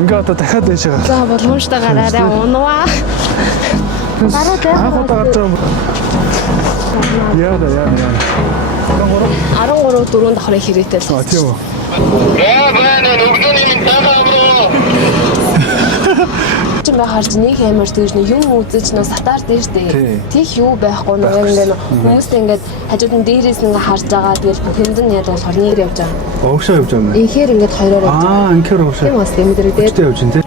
Ингээ одоо дахиад дэжээ. За боломжтой гараарай унаваа. Гараа дээр. Анх удаа гарч байгаа. Яа. 13 4 давхрын хэрэгтэй л. Тийм үү. Яа байна нүгдүний таагаа бро. Чимээ харж нэг амар тэгж нэг юм үзэж нөө сатаар дээш дээ. Тих юу байхгүй нөгөө ингээ хүмүүстэй ингээд хажууд нь дээрээс ингээ харж байгаа тэгэл бүхэнд нь яд болохоор нэр явж байгаа. Уушаа явж байгаа юм. Инхээр ингээд хоёроор явж байгаа. Аа, инхээр уушаа. Тийм бас тийм дээр дээр. Явж байна тий.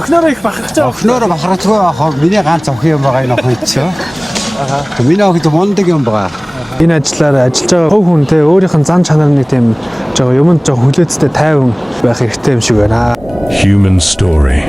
Охноор их бахарч байгаа. Охноор бахарцгүй ахаа миний ганц охин юм байгаа энэ охин ч. Аа. Миний охин мундаг юм байгаа. Энэ ажиллаж байгаа хөв хүн те өөрийнх нь зан чанарыг тийм жоо юмд жоо хүлээцтэй тайван байх хэрэгтэй юм шиг байна. Human story.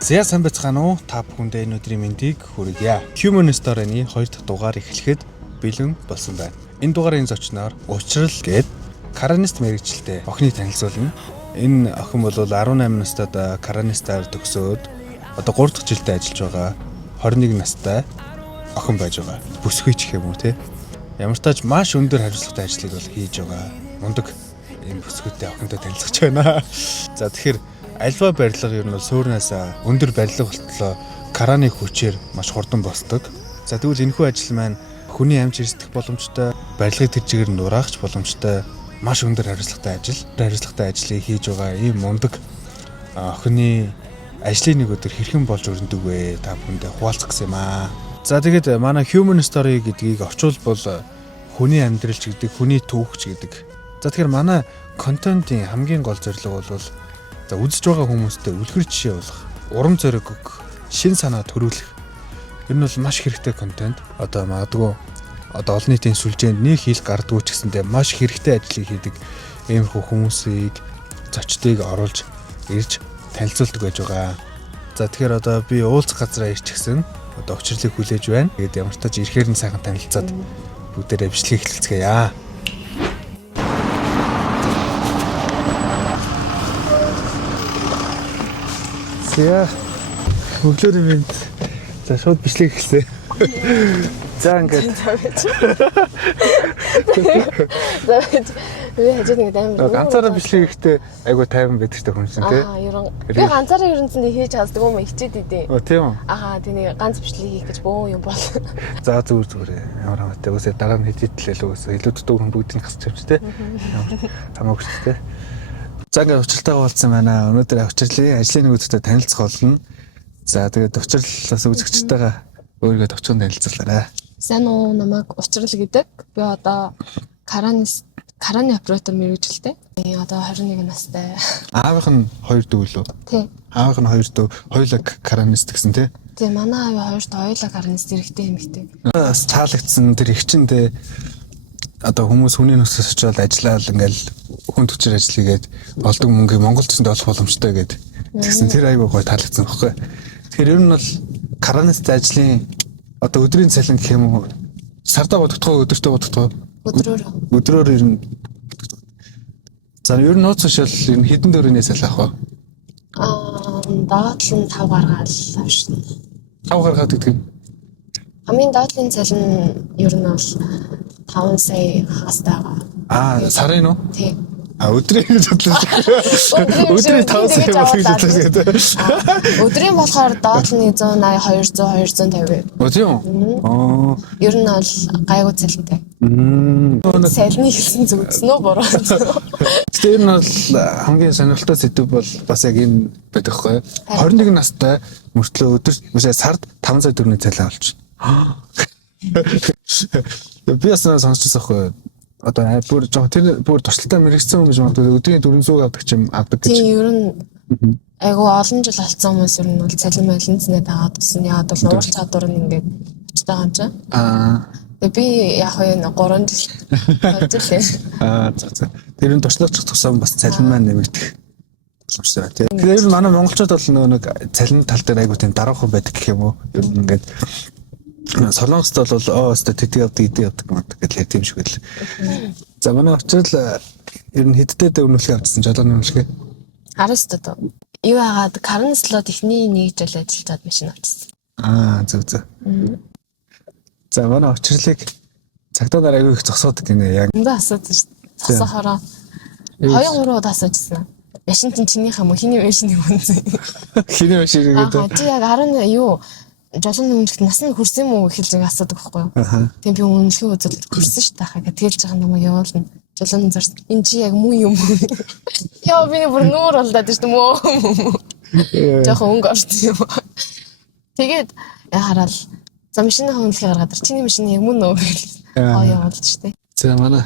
Зя сайн байцгаана уу? Та бүхэндээ энэ өдрийн мэндийг хүргье. Human Story-ны 2 дахь дугаар эхлэхэд бэлэн болсон байна. Энэ дугаарын зочноор Учрал гээд каранист мэргэжилтэй охиныг танилцуулна. Энэ охин бол 18 настайд каранистаар төгсөөд одоо 3 дахь жилдээ ажиллаж байгаа 21 настай охин байж байгаа. Бүсгүйч гэх юм уу те. Ямар ч тач маш өндөр хариуцлагатай ажлыг бол хийж байгаа. Мундаг энэ бүсгүйтэй охинтой танилцж байна. За тэгэхээр альва барилга ер нь бол суурнаас өндөр барилга болтлоо караны хүчээр маш хурдан босдог. За тэгвэл энэхүү ажил маань хүний амж эрсдэх боломжтой, барилгыг тэр чигээр нураахч боломжтой, маш өндөр хариуцлагатай ажил. Хариуцлагатай ажлыг хийж байгаа ийм мундаг охины ажлын нэг өдөр хэрхэн болж өрнөдөг вэ? Та бүхэндээ хуваалцах гэсэн юм аа. За тэгээд манай Human Story гэдгийг орчуулбал хүний амьдралч гэдэг, хүний түүхч гэдэг. За тэгэхээр манай контентын хамгийн гол зорилго бол за үзэж байгаа хүмүүстээ үлгэр жишээ болох, урам зориг өгөх, шин санаа төрүүлэх. Ер нь бол маш хэрэгтэй контент. Одоо магадгүй одоо олон нийтийн сүлжээнд нэг хил гардгүй ч гэсэндээ маш хэрэгтэй ажлыг хийдэг иймэрхүү хүмүүсийг зочдыг оруулж ирж танилцуулдаг байж байгаа. За тэгэхээр одоо би уулзах газараа ирчихсэн. Одоо Учрлыг хүлээж байна. Тэгээд ямар ч тач ирэхээр нь сайхан танилцаад бүгдээрээ бичлэгийг эхэлцгээе. За өглөөний мэнд за шууд бичлэг эхэлсэн. За ингээд Би хажууд нэг амар. ганцаараа бичлэг ихтэй айгуу тайван байдаг ч хүнсэн тий. Би ганцаараа ерөн зэн хийж чаддаг юм хичээд идэв. Тийм үү. Аа тийм ганц бичлэг хийх гэж бөө юм бол. За зүгээр. Ямар хамаатай үсээ дараа нь хэдийтлээ л үсээ илүү дутуу хүн бүгдийг хасч явж тий. Хамаагүй ч тий. За ингээд Учралтайгаа уулзсан байна. Өнөөдөр Учрлын ажлын нөгөөдтэй танилцах болно. За тэгээд Учрлаас үзэгчтэйгээ өөрийгөө товчхон танилцуулаарай. Сайн уу, намайг Учрал гэдэг. Би одоо караны оператор мэргэжилтэй. Одоо 21 настай. Аавынх нь 2 дүү лөө. Тий. Аавынх нь 2 дүү, хоёулаа каранист гэсэн тий. Тий, манай аав хоёрт хоёулаа каранист эрэгтэй эмэгтэй. Бас цаалагдсан тэр ихчэндээ одоо хүмүүс хүний нөхцөл очоод ажиллаад ингээл хүн төвчээр ажиллагээд болдог мөнгөийг Монголд ч олох боломжтой гэдэг. Тэгсэн тэр айгүй гой таалагдсан байхгүй. Тэгэхээр ер нь бол каранист ажлын одоо өдрийн цалин гэх юм уу сардаа бодогдох өдөртөө бодогдох өдрөөр ер нь за ер нь нууц шил ер нь хэдэн дөрөвний цалин авах вэ? Доотлон 5 гаргаад авшин. 5 гаргаад гэдэг юм. Хамгийн доотлын цалин ер нь бол 5 сая хагастайгаа. Сарын уу? Тий. Өдрийн гэж бодлоо. Өдрийн 5 сая болох гэж бодлоо гэдэг. Өдрийн болохоор доотлын 180 200 250. Тийм үү? Ер нь бол гайгүй цалинтай. Цалины хэлсэн зүгсэн үү буруу. Тэр нь бол хамгийн сонирхолтой сэдв бол бас яг энэ байдаг хгүй. 21 настай мөртлөө өдөр сард 5 сая төгрөгийн цалин авч. Би бас сонсчихсан хгүй. Одоо бүр жоо тэр бүр туршлагатай мэрэгсэн юм биш магадгүй өдрийн 400 авдаг ч юм авдаг гэж. Тийм ер нь айгу олон жил болсон хүмүүс ер нь бол цалин байланцнаа дагаад тусан. Яагаад бол уурч чадвар нь ингээд очтой юм чинь. Би яг энэ 3 жил ажиллаа. За. Тэр нь туршлагач тусам бас цалин маань нэмэгдэх. Амсаа тий. Тэгэхээр манай монголчууд бол нэг цалин тал дээр айгу тийм дараахан байдаг гэх юм уу? Ер нь ингээд Солонгост бол өстө тэтгэв явдаг гэдэг л тийм шиг л. За манай очил ер нь хэдтэй дэвнүүлэх авчихсан жолооны үнэлгээ. 19 доо. Юу яагаад Карен слот ихний нэг жил ажиллаад машин авчихсан. Зөв. За манай очрлыг цагтаа дараа аягүй их зогсоодог гинэ яг. Эндээ асуудаг шүү дээ. Засахаараа 2-3 удаа асуужсан. Машин чинийх юм уу? Хиний машин юм уу? Хиний машин гэдэг. Чи яг 10 юу жолооны өмнөх нас нь хүрсэн юм уу гэж асуудаг байхгүй юу? Тэгээ би өмнөхийн үзэлд хүрсэн шүү дээ. Хаа тэлж байгаа юм явуулна. Жолооны зарс. Энэ чи яг муу юм уу? Яа би бүр нуур болдоод шүү дээ мөө. Жохон өнгө орсон юм. Тэгээд хараад за машины хөндлөхийг гаргаад ир. Чиний машин яг мөн нөө гэж явуулж шүү дээ. За манай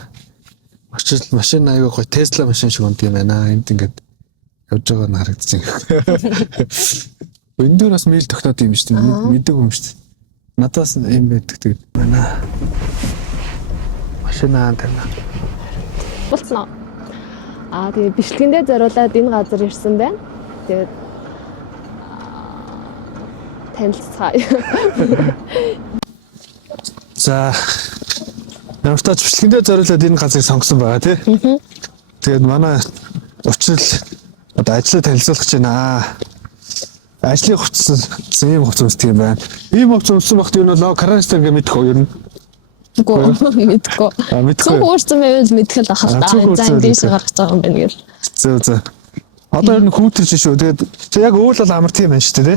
очрол машин аягүй гоё Tesla машин шиг унт юм байна. Энд ингээд явж байгаа нь харагдаж байна. Өндөр бас мэйл тогтоод юм шүү дээ. Мэддэг юм шүү дээ. Надаас юм байдаг тэгээд байна. Машинаа тавина. Болцноо. Тэгээ бичлэгэндээ зориулаад энэ газар ирсэн байна. Тэгээд танилццгаая. За намтаа бичлэгэндээ зориулаад энэ газрыг сонгосон байгаа тий. Тэгээд манай очрол одоо ажлаа танилцуулах гэж байна. Ажлыг хувцсан ийм хувц өмсдөг юм байна. Ийм хувц өмссөн багт юу нь бол каранстер гэж мэдэх үү ер нь? Мэдгүй. Зөв өөрсдөө байвал мэдэх л ахал та. За эндээс гаргаж байгаа юм байна гэл. Зөв. Одоо ер нь хүүтэрч шүү. Тэгээд яг өөл бол амар тийм байна шүү дээ тий.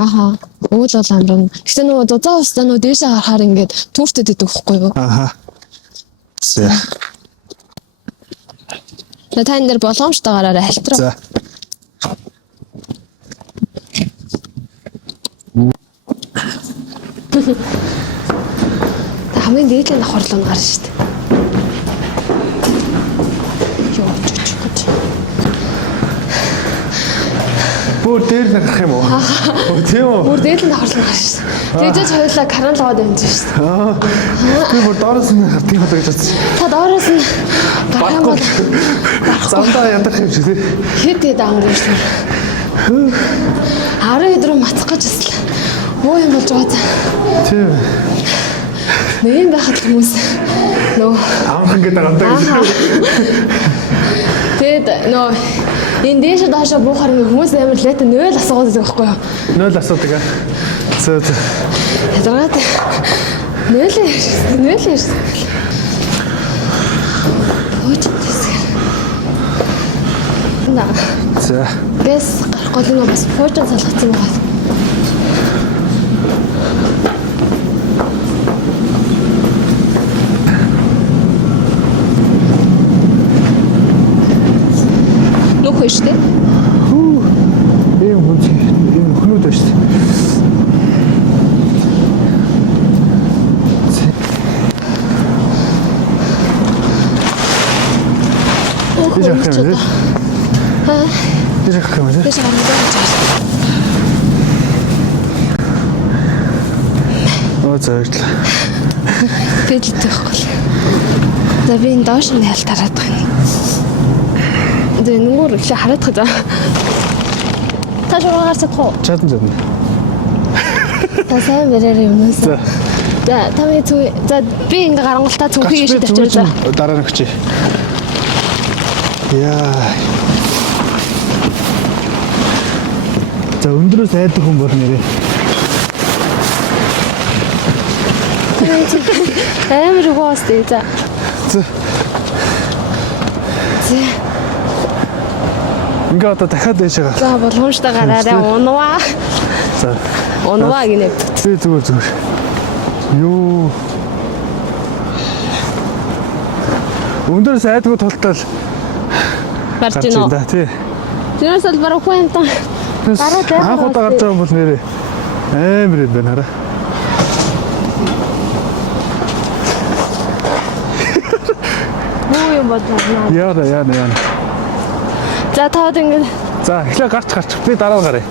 Өөл бол амар. Гэхдээ нөгөө зузаан устаа нөгөө дээшээ харахаар ингээд түүртэд идэг байхгүй юу? За. Та энэ дэр боломжтойгоор хальтраа. За. Хамгийн дээдлийн давхарлуу нь гарна шүү дээ. Йоо чөчгөж. Бүр дээр нь гарах юм уу? Тийм үү? Бүр дээдлийн давхарлуу гарна шүү дээ. Тэгж хоёулаа каран лоод байна шүү дээ. Би бүр доороос нь хартын хол гэж бодсон. Та доороос нь гарах юм бол замдаа ядах юм шиг тий. хэд амар юм шүү. 10 өдрөө мацах гэж байна. Оо юм болж байгаа. Тийм. Нэм байхад хүмүүс нөө Амхан гэдэг амтаа гэж. тэгэд нөө энэ дээш доошо буухаар хүмүүс амар лайта 0 асуугаад байдаг байхгүй юу? 0 асуудаг аа. Зөө. Ядаргаад 0 ирсэн. Очтойсгэр. На. За. Бэс гарахгүй нэг бас фото салгацсан байгаа. Нөхөө штэ. Ийм хөнүүд байна штэ. Dis ook geen idee. Dis ook geen idee. Dis aan die kant. Wat zegt? Бид л тахгүй. За би энэ доош нь ялтараад байгаа юм. Тэгээ нүгөр их хараад байгаа. Та шуургаар чадах уу? Чадна. Та сайн бэрээр юмнаас. За. За тамиг зүг. За би ингээ гарангуультаа цүнхийг ишиж тавьчихлаа. Дараа нь өгчээ. Яа. За өндрөөс айдаг хүн бол нэрээ. Амар гоостэй за. Ингээ одоо дахиад дэшээ гал. За боломжтой гараарай унваа. За. Унваа гинэ. Би зүгээр. Юу. Өндөрөөс айдгүй тултал Гарч ийн. Тий. Тэрээс л барах хүн та. Анх удаа гарч байгаа бол нэрээ амар юм байна хараа. Юу юм бодлоо. Яа. За таад ингэ. За эхлээ гарч би дараа нь гараа.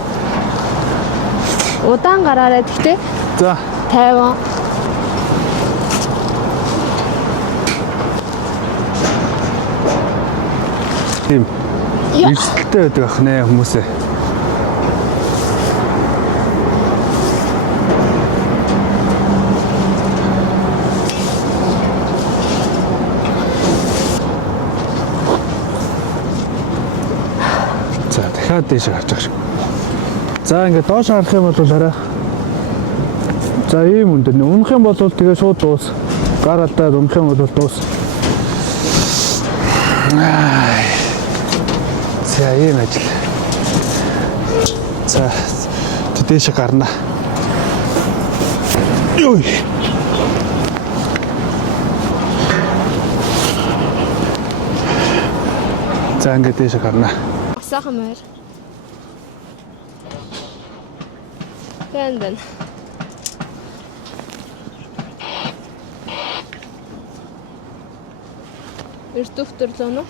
Удаан гараарай гэхдээ. За 50. тийм. Эрсдэлтэй байдаг ах нэ хүмүүсээ. За дахиад дэше гарч байгаа шиг. За ингээд доош харах юм бол арай. За ийм өндөр. Унах юм бол тэгээ шууд дуус. Гар алдаад унах юм бол дуус. За ийм ажил. За тэдэш гарна. Йой. За ингээд дэше гарна. Сайхан маяр. Бэн. Эртөвтөрлөө нөө.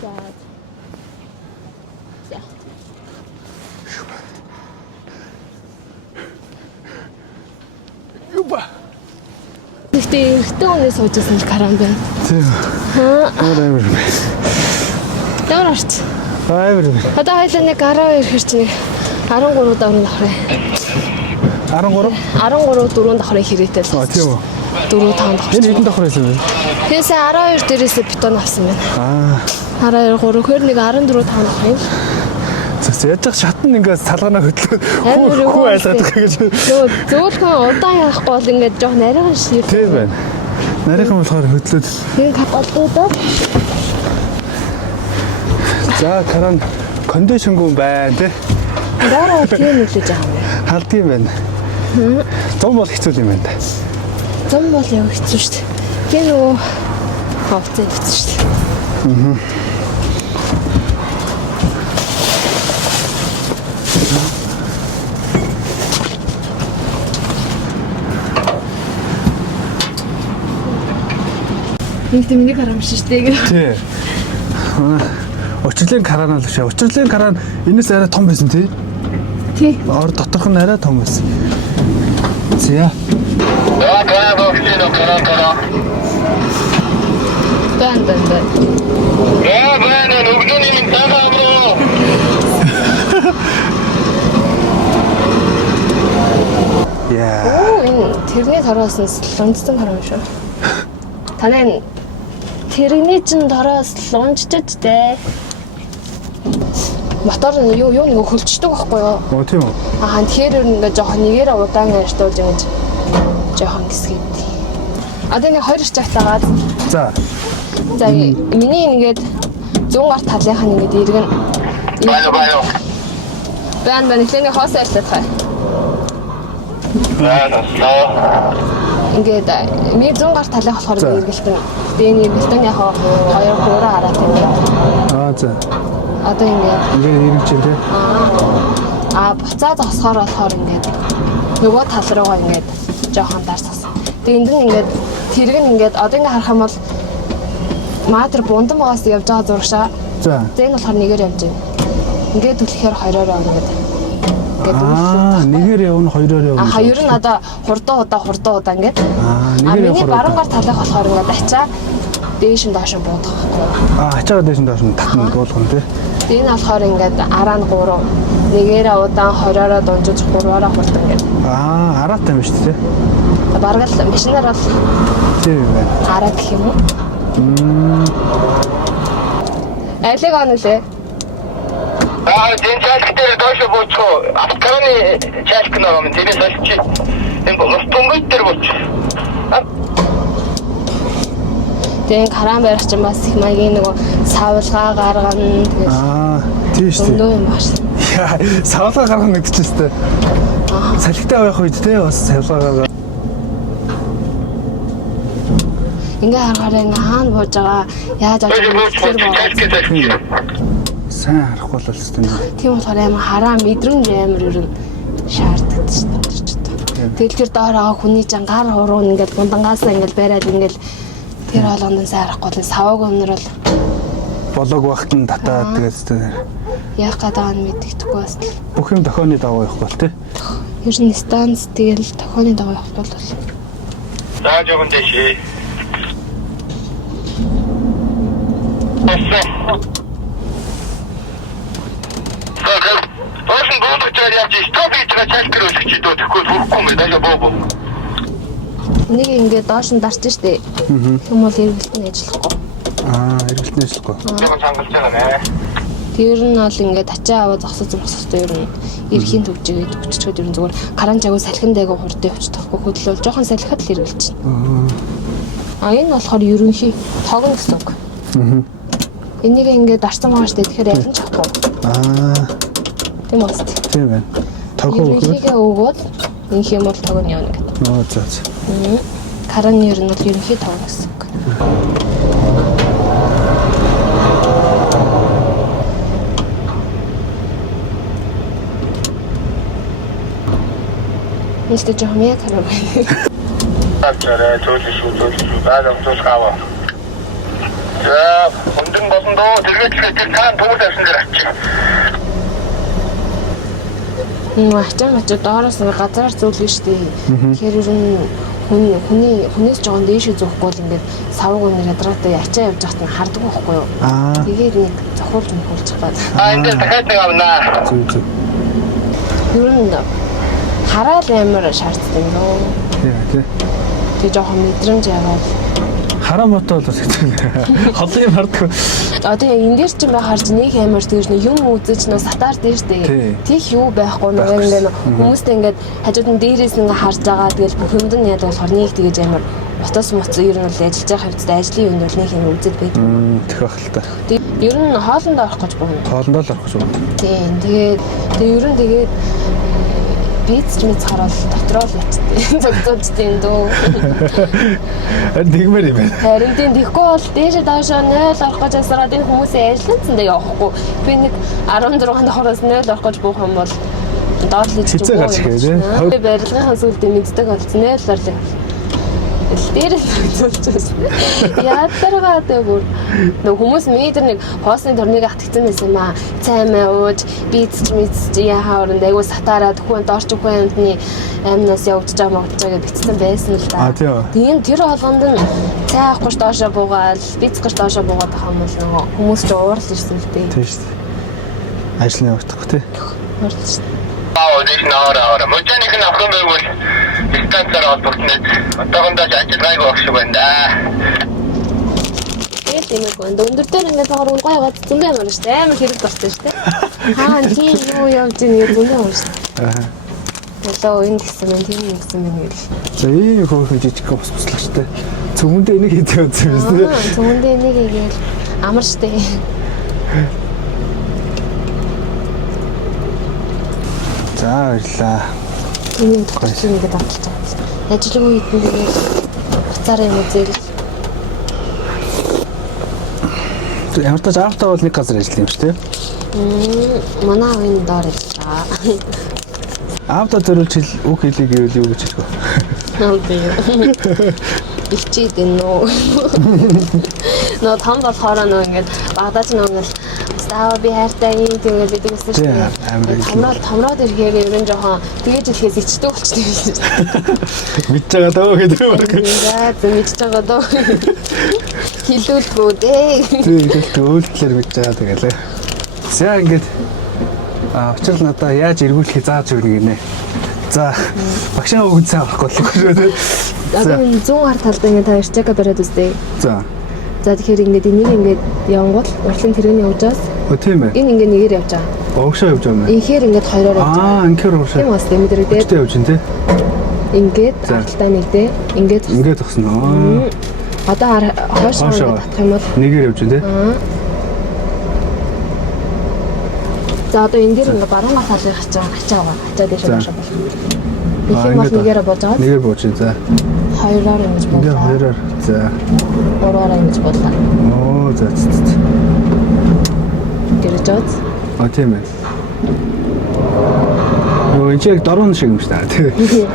За. Юба. Тэгтээ эртөө өнөө суужсэн л каран байна. Тийм. Ааавар. Ямар арч? Ааавар. Одоо хоёлаа нэг 12 хэрч нэг 13 даврын давхрын. 13? 13 4 давхрын хэрэгтэй л. Тийм үү. 4 5 давхрын. Энэ хэдэн давхар байсан бэ? Тэрсээ 12 дээрээсээ бетон авсан байна. 12 3 хөр нэг 14 5 давхрын. Зөв яаж шатн ингээд салганаа хөдлөө. Хүү айлгаад байгаа гэж. Зөөлхөн удаан явахгүй бол ингээд жоох нарийн шиг. Тийм байна. Нарийнхан болохоор хөдлөөд. Энэ капотуудаа. За каран кондишнгүй байна тий. Дараа тийм үлээж байгаа юм. Халдсан байна. Зам бол хэцүү юм байна. Зам бол яг хэцүү шүү дээ. Тэгээ нөгөө хавцаа хэцүү шүү дээ. Нэг тэмнийг харамш шүү дээ. Тий. Учрлын каран л шээ. Учрлын каран энэс арай том байсан тий. Тий. Ор доторх нь арай том байсан. Зя. Бэн. Бэн өгдөөний минь тагаа бро. Яа. Оо энэ тэрний тороос нь лунцсан харам шүү. Танай тэрний чин тороос лунччихэд дээ. Мотор нь юу нэг хөлчдөг байхгүй юу? Оо тийм үү. Аа тэгэхээр ингээ жоохон нэгээрээ удаан ярьтуулж ингэж жоохон гисгэд. Одоо нэг 2 чагтаагаад. За. За миний ингээд 100 гар талынх нь ингээд иргэн. Баяо. Бэн ихлэний хоос айлтах. Ингээд ми 100 гар талынх болохоор эргэлтэн. Дэний эргэлтэн яг 2 3 хараад байна. Аа за. Одоо ингээд Ирэх чинь тий. буцаа зогсохоор болохоор ингээд нөгөө тал руугаа ингээд жоохон дарсгасан. Тэгээ энд нь ингээд тэрэг нь ингээд одоо ингээд харах юм бол маатер бундан байгаас явж байгаа зуршаа. За. Энэ болохоор нэгээр явж байна. Ингээд түлхэхээр хоёроор явна гэдэг. Нэгээр явна, хоёроор явна. Хоёр нь одоо хурдан удаа ингээд. Нэгээр явах. Миний баруун гар талынх болохоор ингээд ачаа дээш нь доош нь буудах байхгүй. Ачаагаа дээш нь доош нь татна дуулган тий. Энэ болохоор ингээд араа нь 3, нэгээрээ удаан 20-ороо дунжиж 3-ороо хурдан ингээд. Араатай юм шүү дээ. Бараг л машинаар бол Тийм байна. араа гэх юм уу? Айлыг он үлээ. Энэ чалк дээр доош буучих. Автокарны чалк нэг юм. Тэрээс олчих. Энэ бомбит дээр буучих. Тэгээ каран барих чинь бас их маягийн нөгөө савлгаа гаргана. Тийм шүү дээ. Өндөө юм бааш. Савлгаа гаргах мэдчихэж тээ. Салхитай байх үед тээ бас савлгаа гаргах. Ингээ харахаар ингээ хаана бууж байгаа яаж Доош буучих. байгаа. Сайн харахгүй л өстэй. Тийм болохоор амар хараа мэдрэмж амар ер нь шаарддаг шүү дээ. Тэгэл тэр доор байгаа хүний жан гар уруу ингээд бундангаас ингээд бариад ингээд тэр болгонд сайн харахгүй л саваг өнөр бол Болоог багт нь татаад тэгээд өстэй. яг гадаа нь мэддэхгүй бас л. Бүх юм дохооны дагуу явахгүй л тий. Ер нь станц тэгэл тохооны дагуу явахгүй бол. За жоохон дэшээ. Осэн буудаж яаж стоп хийж байгаа чалк руу өсөж идөө тэгэхгүй хүрхгүй юм даа боо. Нэг ингээд доош нь дарч штэ. Юм бол эргэлтэн ажиллахгүй. Эргэлтэн ажиллахгүй. Жоохон сангалж байгаа нэ. Ер нь бол ингээд ачаа аваа зогсож зогсохдоо ер нь эрхийн төвжигээд өччихөд ер нь зүгээр каранжаагүй салхин дээгөө хурдтай өчтөхгүй хөдлөл жоохон салхихад л хэрэгэлчихнэ. Энэ болохоор ерөнхий тогно гэсэн үг. Энийг ингээд дарсан мааштай тэгэхээр ялан чахгүй. Тийм үү? Тийм байна. Тогоо өгөх. Ерөнхийгээ өгөөд инх юм бол тогно явна гэдэг. За. Караны ер нь бол ерөнхий тогно гэсэн үг. Мистер Жомия караа байна. Ачаараа зөвлөж байгаа аваа. За, өндөр болон доо тэргээд тэр таан төвд авсан дээр ачиж. Ачаа доороос нэг газараар зөвлөж штэ. Тэгэхээр ер нь хүнээс жоохон дээшээ зөөхгүй бол ингээд савг өнөр ядраатай ачаа явж байхад нь хардаг байхгүй юу? Тэгээд нэг зохиолж мөхүүлчих гээд. Энд дахиад нэг авнаа. Зүг. Ер нь хараал амар шаарддаг юм дөө. Тийм. Тэг жоохон мэдрэмж яваад Хараа мотоо бол хэцүү. Холын харддаг. одоо энэ дээр ч юм харж нэг амар тэгж нэг юм үзэж нөө сатаар дээрс дээ. Тих юу байхгүй нөгөө ингээд хүмүүстэй ингээд хажууд нь дээрээс ингээ харж байгаа. Тэгэл бүх юмд нь яадаг болохоор нэг тэгэж амар ботос моц ер нь бол ажиллаж байгаа хэвчээ ажлын юм бол нэг юм үзэж байдаг. Тэгэх байх л та. Тэг ер нь хоолндоо орох гэж байна. Хоолндоо л орох гэж байна. Тийм. Тэгээд бийц мэд хараад дотроо л ятдээ. Зөвхөн дөө. Нэгмэр юм байна. Харин тиймдэггүй бол дээшээ доошоо 0 орох гэж асараад энэ хүмүүсийн ажиллацсандаа явахгүй. Би нэг 16 давхраас 0 орох гэж буух юм бол доор л хийж байгаа. Би барилгынхаа сүлдээ мэддэг болсон 0 орлоо. Дээрээс зөвчөөс. Яатаргаа дээр нөгөө хүмүүс мэдэр нэг хоосны дөрнийг атгцсан байсан юм аа. Цаймаа ууж, бийц яхаа оронд айгуу сатаараа төхөн доорч өгөх юмны амнаас явж байгаа гэж бичсэн байсан л да. Тийм тэр болгонд нь цай авахгүй доошоо буугаал, бийц гэж доошоо буугаад байгаа юм бол нөгөө хүмүүс ч уурал ирсэн л дээ. Тийм шүү дээ. Ажлын явагдахгүй тий. Уурал шүү дээ. Дэш наара. Мөчөнийг нь авах юм байвал дистанцаар холбогдно. Одоогондоо ажиллагаагүй багш байна. Тийм нэг өндөр дээр ингээд тоглоом гойгоод зөндөө юм шүү дээ. Амар хэрэг болчихсон шүү дээ. Тийм юу явж ийм зөндөө юм шүү дээ. Болоо энэ гэсэн юм тийм гэсэн юм гэл. За ийм хөөхөн жижиг босчлогчтой. Цөмөндөө энийг хийдэг юм байна. Цөмөндөө энийг хийгээл амар шүү дээ. За баярлаа. Энийг тохиолж ингээд авчиж байгаа. Ажлын үед нь тэгээд буцаараа юм үзэл. Ямар ч аавтаа бол нэг газар ажилласан юм шүү дээ. Манай аавын доор ажиллаа. Аавтаа төрүүлж үг хэлийг гэвэл юу гэж хэлэх вэ? Ичээд нөө. Нөө том болохоор нөө ингээд багадаж нөө стаа би хайртай юм тэгээд байдаг гэсэн шүү дээ. Томроод ирэхээр ер нь жоохон тэгэж хэлэхээс ичдэг болчихсон юм шүү дээ. Мэдж байгаа дөө гэдэг юм байна. За мэдж байгаа дөө. Хилүүлбүү дээ. Тэгээд үйлдэлээр мэдж байгаа тэгэлээ. За ингээд очрол надаа яаж эргүүлэхээ зааж өгнө гинэ. За багшаа өгөн цаа авахгүй л шүү дээ. Одоо энэ 100 ар талдаа ингээд та ирчээка бариад үзтээ. За тэгэхээр ингээд энийг ингээд явангууд уртлын тэрэгний явжаас. Тийм ээ. Энэ ингээд нэгээр явж байгаа. Уушаа явж байгаа юм. Инхээр ингээд хоёроор явж байгаа. Инхээр уушаа. Тийм бас мэдэрэгдээ. Тэ явж ин тэ. Ингээд арталтаа нэгдээ. Ингээд зогсно. Одоо хойшоо татах юм бол нэгээр явж ин тэ. За одоо энэ дээр ингээд баруун гал халыг хачаа байгаа. Хачаа дэше бошоо болох. Их юм бол нэгээр бууж байгаа. Нэгээр бууж ин за. Хоёроор ингэж бодлоо. Ингээд хоёроор. За. Гурваараа ингэж бодлоо. Оо за. Гэрэж жаац. Тийм ээ. Юу энэ яг дөрөв шиг юм шүү дээ. Тийм.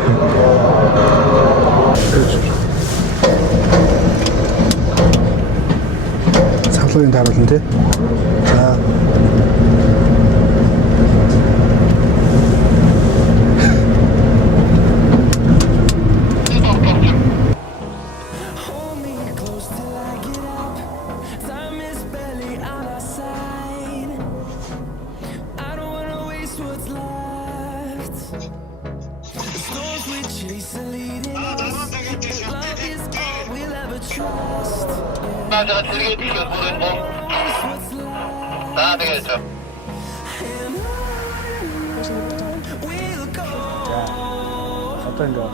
Цахилгаан даруулна тий. За. 나가 들게 뒤에 보는 거. 나 되겠죠. Одоо ингээ.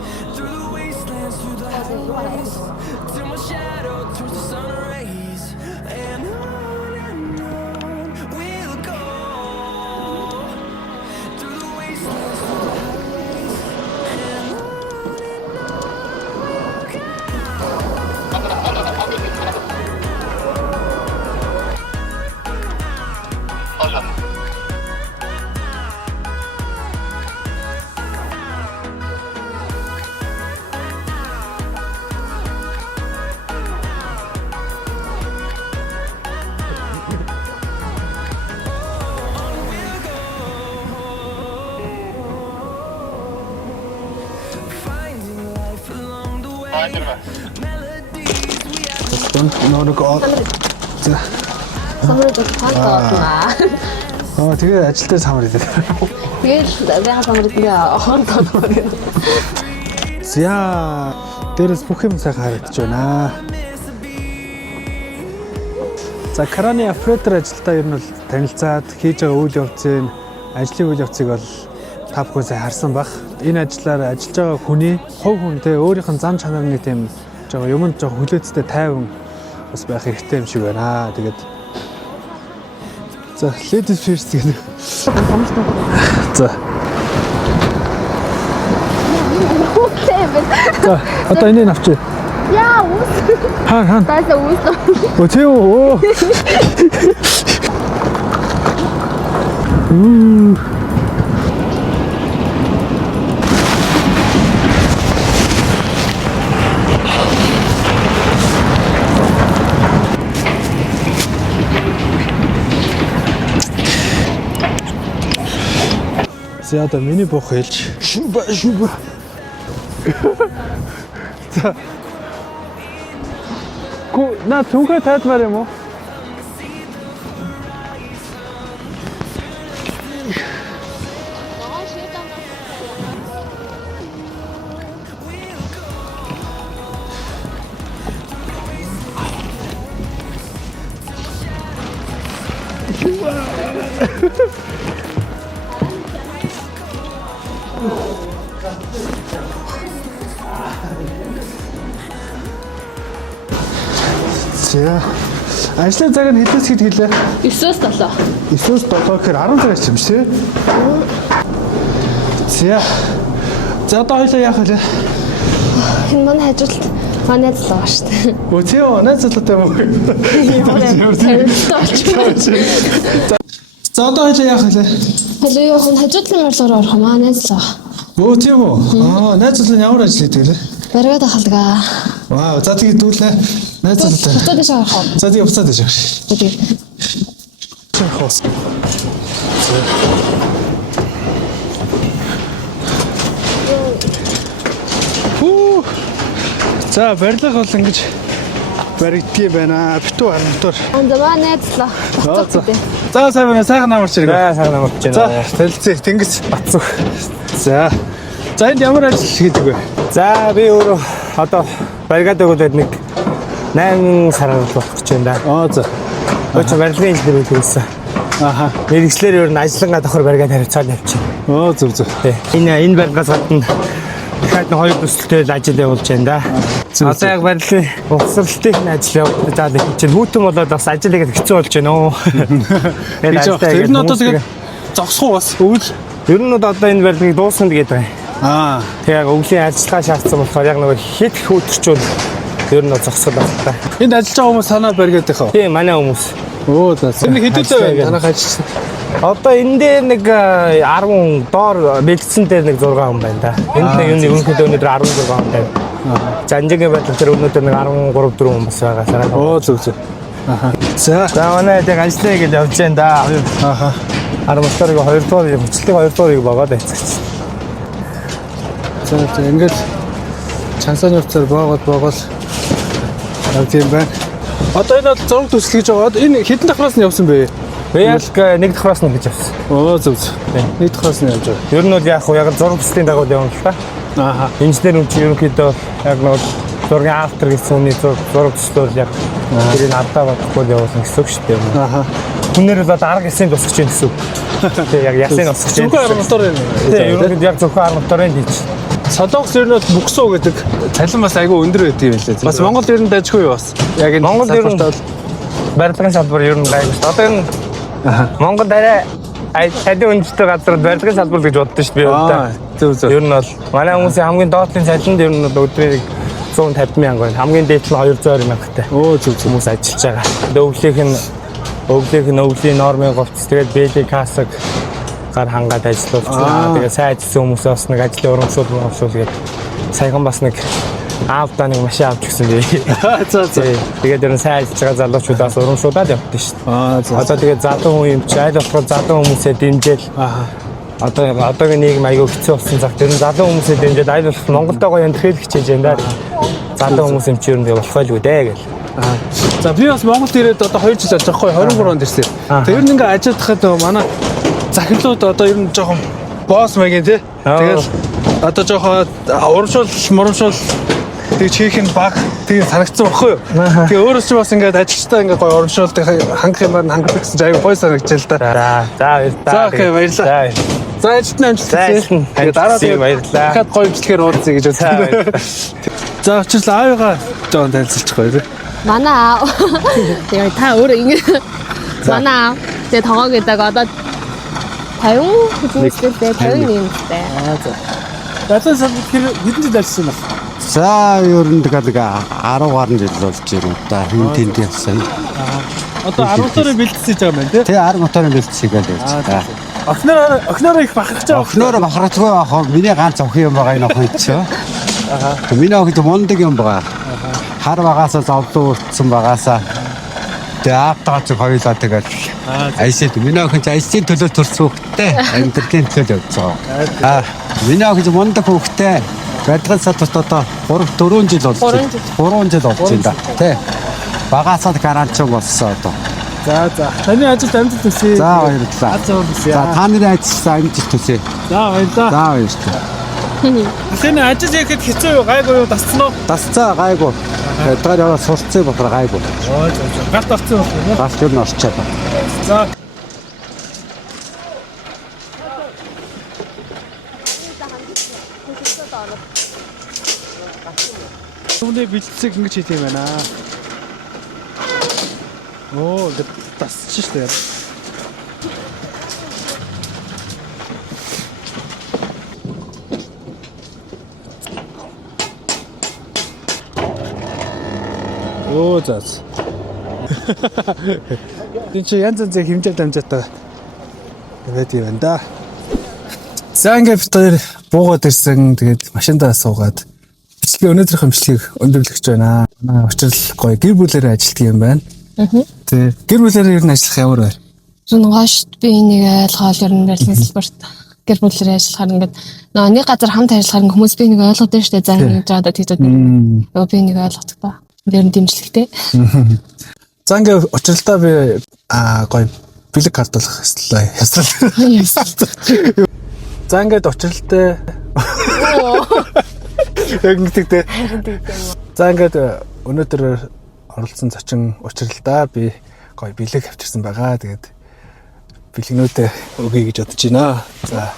Нөрөг за. Самрыг таалгаа. Тэгээ ажилтаа самар идэг. Тэгээд яа самрыг хоон тоодгоо. За дээрээс бүх юм сайхан харагдаж байна. За краны оператор ажилтаа ер нь бол танилцаад хийж байгаа үйл явцын ажлын үйл явцыг бол та бүхэн сайн харсан бах. Энэ ажиллаар ажиллаж байгаа хүний хувь хүнтэй өөрийнх нь зам чанарны тийм жоо юмд жоо хүлээцтэй тайван бас байх хэрэгтэй юм шиг байна. Тэгээд за ladies first гэдэг. За. За одоо энийг авчи. Яа уус. Хаан. Тасаа уус. Өтөө. За одоо миний буух хэлж. Шүб. За. На түнхэ тайлбар юм уу? За. Ажлын цаг нь хэдээс хэд хэлээ? 9-7. 9-7 гэхээр 10 цагаас юм шүү. За. За одоо хоёлаа яах вэ? Энэ манай хажуулт манай зал байгаа шүү дээ. Өтөө найз залуутай юм уу? За одоо хоёлаа яах вэ? Хэлээ яг нь хажуутлын орлогоор орох юм аа найз зал. Өө тийм үү? Найз залуу нь ямар ажил хийдэг вэ? Баригад ахалгаа. Вау, за тэгээд дүүлээ. Найз залуутай. Буцаад дэш авах уу? За тэгээд буцаад дэш авах. Тэгээд Хос. За барилга бол ингэж баригдгий байна. Битүү харамтар. андаа найзлаа. За сайн байна. Сайхан амарч ирэх. За сайхан амарч байна. За танилцъя. Тэнгис Батцух. За. За энд ямар ажил хийдэг вэ? За би өөрөө одоо баригад өгүүлээд нэг 8 сараар болох гэж байна да. За. Өчигдөр барилгын инженер хийсэн. Аха. Мэргэжлэр ер нь ажиллангаа давхар баригад хариуцаад явчихна. Зүг. Энэ барилгаас гадна дахиад нэг 2 төсөлтэй ажил явуулж байна да. Одоо яг барилгын угсралтын ажил явуулаад чинь хүүтэн болоод бас ажил хийгээд хэцүү болж байна оо. Тэр нь одоо тэгээд зогсох уу бас өвөл. Ер нь одоо энэ барилгыг дуусгана гэдэг байна. Тэгээ өвлийн ажиллагаа шаардсан болохоор яг нэг хэд их өдөрчүүл ер нь зогсоод байна та. Энд ажиллаж байгаа хүмүүс санаа баригад байх уу? Тийм манай хүмүүс. За. Энэ хэдүүлээ байна танах ажилласан. Одоо энэ дээр нэг 10 доор бэлдсэн дээр нэг 6 хүн байна да. Энд нэг юм ерөнхийдөө өнөөдөр 16 хүн байна. Занжигийн байдлаар тэр өнөөдөр нэг 13 4 хүн бас байгаа. Зүг. Аха. За манай яг ажиллая гэж явж байна да. Аха. 10 моторыг 2 дугаар хүчлэг 2 дугаарыг багаад байцаач. За ингээд чансааны хувцаар боогод явж юм байна. Одоо энэ бол зураг төсөл гэж байгаа. Энэ хэдэн давхраас нь явсан бэ? Би яг нэг давхраас нь гэж явсан. Зүг. Нэг давхраас нь явж байгаа. Ер нь бол яг яг зураг төслийн дагуу явна л та. Аха. Инженер үн чи ерөнхийдөө яг нэг зургийн автор гэсэн үний зураг төслөөр яг тэрийг алдаа бодохгүй явуулсан гэсэн үг шүү дээ. Аха. Хүнээр бол арга ясын тусгаж байна гэсэн үг. Тэг яг ясын тусгаж байна. Зөвхөн 10 мотор юм. Тэг ерөнхийдөө яг зөвхөн 10 моторын хийж. Солонгос ер нь бол бүксүү гэдэг цалин бас айгүй өндөр байдаг юм лээ. Бас Монгол ер нь дайжгүй юу бас. Яг энэ Монгол ер нь барилгын салбар ер нь гайгүй шүү. Одоо энэ Монгол арай цалин өндөтэй газар барилгын салбар гэж боддоо шүү би одоо. Зөв. Ер нь бол манай хүмүүсийн хамгийн доотлын цалинд ер нь өдрийг 150 мянга байна. Хамгийн дээд нь 200 мянгатай. Зөв. Хүмүүс ажиллаж байгаа. Өвлийнх нь өвлийн нормын говц тэгээд бэлэг касаг гар хангаад ажиллуулсан. Тэгээд сайн ажилласан хүмүүс бас нэг ажлын урамшуул гээд саяхан бас нэг аавдаа нэг машин авч гисэн би. Тэгээд ер нь сайн ажиллаж байгаа залуучуудаас урамшуулаад явдсан шүү дээ. Одоо тэгээд залуу хүн юм чи аль болохоор залуу хүмүүсээ дэмжээл. Одоогийн нийгэм аягүй хэцүү болсон цаг тэр нь залуу хүмүүсээ дэмжээд аль болох Монголдоо гоё амьдрахыг хичээж байна да. Залуу хүмүүс юм чи ер нь болох байлгүй дээ гэл. За би бас Монголд ирээд одоо 2 жил болж байгаа хгүй 23 онд ирсэн. Тэгээд ер нь ингээ ажиллаад хахад манай захирлууд одоо ер нь жоохон босс маягийн тий. Тэгэл одоо жоохон урамшуул тэгж хийх нь баг тийм санагдсан баггүй юу. Тэгээ өөрөөс чи бас ингээд ажилчтай ингээд гоё урамшуулдаг хангах юм байна хангадаг гэсэн чинь аягүй гоё санагдчихэ л да. За окей баярлалаа. За ажилтны амжилт. Тэгээд дараа нь баярлалаа. Дахиад гоё бичлэгээр уулзъя гэж бодсон. За очиж аавыгаа жоон танилцуулчих гоё. Манай аав. Тэгээ та өөрөө ингэ. Манай аав. Тэгээ тогоо гэдэг одоо 50 хэдэнтэй 51-тэй. Далайн сар хэдэн жил ажилласан бэ? За ер нь тэгээд 10 гаруй жил болж байна да. Тэнд явсан. Одоо 10 моторын бэлтгэж байгаа юм байна тий? Тэ 10 моторын бэлтгэж байгаа. Охиноор их бахарч байгаа. Охиноор бахарцгүй яах вэ? Миний ганц охин юм байгаа энэ охин ч. Миний охин мундаг юм байгаа. Хар багасаа зовлон уртсан багасаа. Тэгээ аавтайгаа ч хоёулаа тэгээд айсэд миний охин ч айсийн төлөө төрсөн хөхтэй амьдралын төлөө явж байгаа. Миний охин мундаг хөхтэй. Барилгын салбарт одоо 3-4 жил болж байна. 3 жил болж байна да. Тэ. Багасаа гаранч болсон одоо. За. Таны ажилд амжилт хүсье. За баярлалаа. За та нарын ажилд амжилт хүсье. За баярлалаа. За баярлалаа. Таны ажил хийхэд хэцүү юу? Гайгүй юу? Дасцсан уу? Дасцаа гайгүй. Тэгээд яваа сурцсан болохоор гайгүй. Галт орсон уу? Галт юу н орчаад. За. Түүний бэлтгэх ингэж хийх юм байна. Ингээд тасчих шүү дээ. Заас. Энд чи янз янзын хэмжээ дамжаатай. Тэгээд юм да. За ингээд бид хоёр буугаад ирсэн. Тэгээд машиндаа суугаад бичлэгийн өнөөдрийнх бичлэгийг өндөрлөгч байна. Манай учрал гоё гэр бүлээрээ ажилтдаг юм байна. Тэг. Гэр бүлээрээ ер нь ажиллах ямар байна? Зунгаш би энийг ойлгоод ер нь барилгын салбарт гэр бүлээрээ ажиллахаар ингээд нэг газар хамт ажиллахаар хүмүүс би нэг ойлгоод байна шүү дээ. За ингэж одоо тийж одоо би нэг ойлгодог та. Ер нь дэмжлэгтэй. За ингээд учралтаа би гоё бэлэг картуулах ясрал. За ингээд учралтай. Яг ингэдэг. За ингээд өнөөдөр оролцсон зочин учралдаа би гоё бэлэг авчирсан байгаа. Тэгээд бэлгнүүдээ өгье гэж бодож байна. За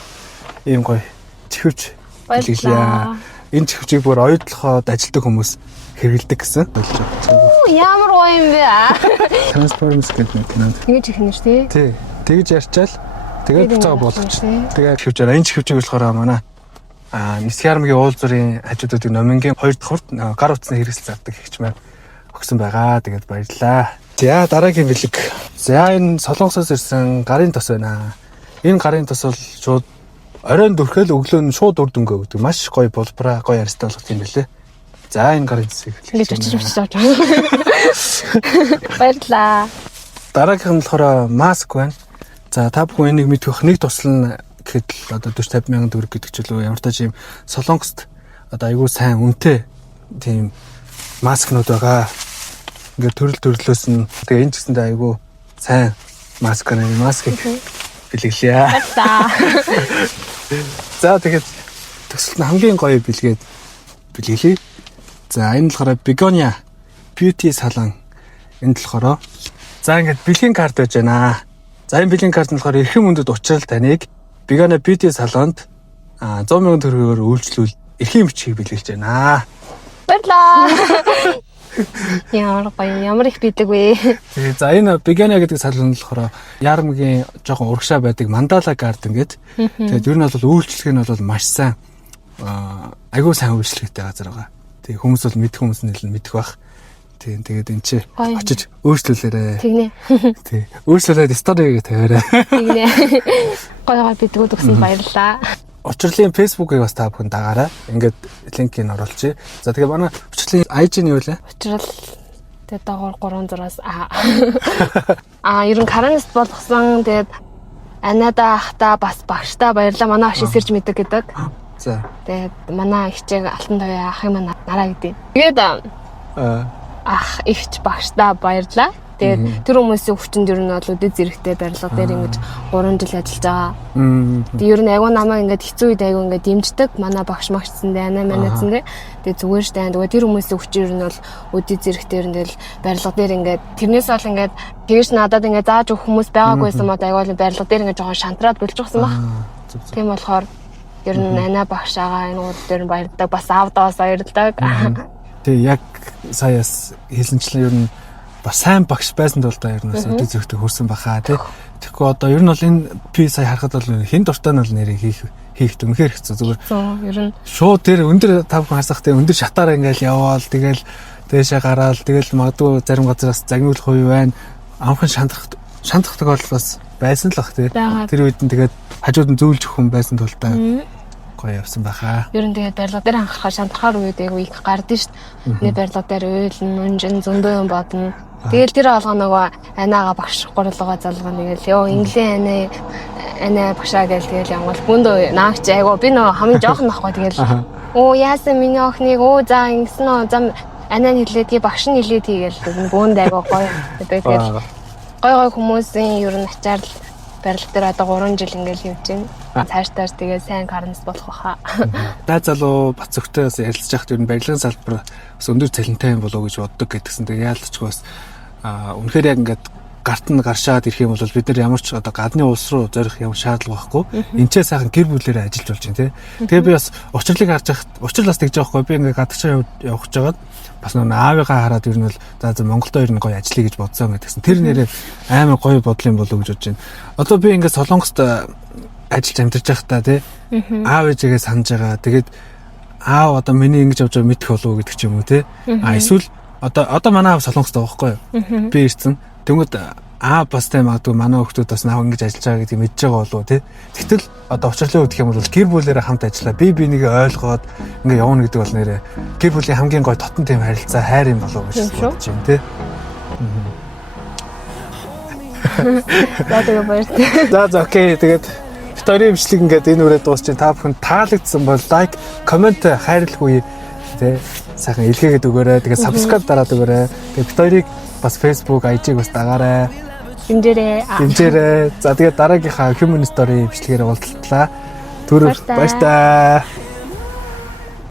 ийм гоё чихвч баярлалаа. Энэ чихвчийг бүр оюутлахад ажилтдаг хүмүүс хэрэгэлдэг гэсэн болж байна. Ямар гоё юм бэ? Transformers гэдэг нэг кинонд. Тэгэж их нэр тий. Тий. Тэгж ярьчаал тэгээд буцаага болгоч. Тэгээд чихвчээр энэ чихвчийг болохоор манай Нисхи армгийн уулзрын хажуудуудын номингийн 2 дахь урд гар утасны хэрэгсэл зардаг хичмээр өгсөн байгаа. Тэгээд баярлалаа. За дараагийн бэлэг. За энэ Солонгосоос ирсэн гарын тос байна. Энэ гарын тос бол шууд оройн дүрхэл өглөө нь шууд үр дүнгээ өгдөг. Маш гоё булбараа гоё арьстай болгох юм билээ. За энэ гарын тосыг ингэж очиж авч байгаа. Баярлалаа. Дараагийнх нь болохоор маск байна. За та бүхэн энийг мэдвэх нэг тусал нь гэхэд л одоо 40-50 мянган төгрөг гэдэг ч үлээ ямар тач юм Солонгост одоо айгүй сайн үнэтэй тийм маскнууд байгаа. Ингээд төрлөөс нь тэгээ энэ ч гэсэндээ айгүй сайн маскыг бэлгэлээ. За тэгээд төсөлт нь хамгийн гоё бэлгэлээ. За энэ болохоор Begonia Beauty салон. Энэ болохоор За ингээд бэлгийн карт байж байна. За энэ бэлгийн карт нь болохоор эрхэм мөндөд учрал таныг Bigana Beauty салонд 100,000 төгрөгөөр үйлчлүүл эрхийн бичгийг бэлгэлж байна. Баярлаа. Ямар их бидэг вэ? Тэгээ за энэ Bigana гэдэг салон нь болохоор Яармгийн жоохон урагшаа байдаг Mandala Garden гэдэг. Тэгээд ер нь бол үйлчлэг нь бол маш сайн айгүй сайн үйлчлэгтэй газар байгаа. Тэгээ хүмүүс бол мэдэх хүмүүс нь мэдэх бах. Тэгээд энэ чи очиж өөрчлөлөөрэй. Тэгнэ. Тий. Өөрчлөлөөд стори тавиарай. Тэгнэ. Гоё бидгүүд өгсөн баярлаа. Учрлын Facebook-ыг бас та бүхэн дагаарай. Ингээд линкийг оруулчих. За тэгээ манай учрлын IG нь юу вэ? Учрал тэгээд доогоор 36-аас ер нь каранист болгосон. Тэгээд Анада ахта бас багштай баярлаа. Манай аш сэрж мэдэг гэдэг. За. Тэгээд манай хичээг алтан туяа ахын манай нараа гэдэг. Тэгээд ах ихч багштай баярлаа. Тэгээд тэр хүмүүсийн хүчинд ер нь бол үдэ зэрэгтэй барилга дээр ингэж 3 жил ажиллаж байгаа. Тэгээд ер нь айгуу намайг ингээд хэцүү үед айгуу ингээд дэмждэг. Манай багш магчсандээ анаа манайцсандээ. Тэгээд зүгээр штэ. Тэгээд тэр хүмүүсийн хүчин ер нь бол үдэ зэрэгтэй тэгэл барилга дээр ингээд тэрнээс бол ингээд тэгэж надад ингээд зааж өгөх хүмүүс байгаагүйсэн мод айгуу барилга дээр ингээд жоохон шантраад болчихсон баг. Тийм болохоор ер нь анаа багш агаа энэ ууд дээр баярдаг. Бас аавдаас баярдаг. Тэгээ яг саяас хэлсэнчлэн ер нь бас сайн багш байсан тул та ер нь бас өдөө зөвхөн хөрсөн баха тий. Тэгэхгүй одоо ер нь бол энэ пи сая харахад бол хин дуртай нь бол нэрийг хийх үнэхээр хэцүү зүгээр. Ер нь шууд тэр өндөр тав хүн харсах тий өндөр шатаараа ингээл яваал тэгэл дээшээ гараал тэгэл магадгүй зарим газараас загнуулах үе байна. Амхан шантрахдаг бол бас байсан л бах тий. Тэр үед нь тэгээд хажууд нь зөөлж өгөх хүн байсан тул та гоё явсан баха. Ер нь тэгээд барилга дээр анхаарахаар шантрахаар үед айгу их гардыг шүү дээ. Барилга дээр уйлн, унжин, зөндөө юм бодно. Тэгэл тэр алгаа нөгөө анаага багш гурлага залгаа тэгэл ёо инглен анаа багшаа гэл тэгэл ямгал бүндөө наагч айгу би нөгөө хамгийн жоохон нахгүй тэгэл оо яасан миний охиныг за ингэсэн үү зам анаа хэлээд багш нь хэлээд хийгээл бөөнд айгу гоё. Тэгээд гой хүмүүсийн ер нь ачаар барилга дээр одоо 3 жил ингээл явж байна. Цаашдаа тэгээ сайн каранист болох баха. Даа залуу бат зөвхтөөс ярилцж байхад ер нь барилгын салбар бас өндөр цалинтай юм болов уу гэж боддог гэдгсэн. Тэгээ яалтчгүй бас үнэхээр яг ингээд гарт нь гаршаад ирэх юм бол бид нар ямар ч одоо гадны улс руу зорих юм шаардлага байхгүй. Энчээ сайхан гэр бүлээрээ ажиллаж болж байна тий. Тэгээ би бас учрлыг харж байхад учрлаас тэгж байгаа байхгүй. Би ингээд гадагшаа явах гэж байгаад бас нөгөө аавыгаа хараад ер нь бол за Монголдо ер нь гоё ажиллая гэж бодсон гэдгсэн. Тэр нэрээ амар гоё бодол юм болов уу гэж бодож байна. Одоо би ингээд Солонгост ажиллаж амьдарч байхдаа тий аав ээжигээ санаж байгаа. Тэгээд аав одоо миний ингэж явж байгаа мэдэх болов уу гэдэг ч юм уу тий. Эсвэл одоо манай аав Солонгост байгаа байхгүй юу? Би ирсэн. Тэнгүүд бас тийм магадгүй манай хүмүүс бас наав ингэж ажиллаж байгаа гэдгийг мэдж байгаа болов уу тий. Тэгтэл одоо учрлын үгдэх юм бол гэр бүлээрээ хамт ажиллаа. Би нэгэ ойлгоод ингээ явна гэдэг бол нэрээ гэр бүлийн хамгийн гой дотн тийм харилцаа хайр юм болов уу гэж бодож байна тий. За тэгээ баярлалаа. За окей тэгээд стори бичлэг ингээд энэ үрээ дуусчих. Та бүхэн таалагдсан бол лайк, комент хайрлахгүй тий сайхан илгээгээд өгөөрэй. Тэгээд subscribe дараад өгөөрэй. Тэгээд сториг бас Facebook, IG-г бас дагаарай. Дэмжээрэй. За тэгээд дараагийнхаа Human Story бичлэгээр уулзлаа. Түр баярлалаа.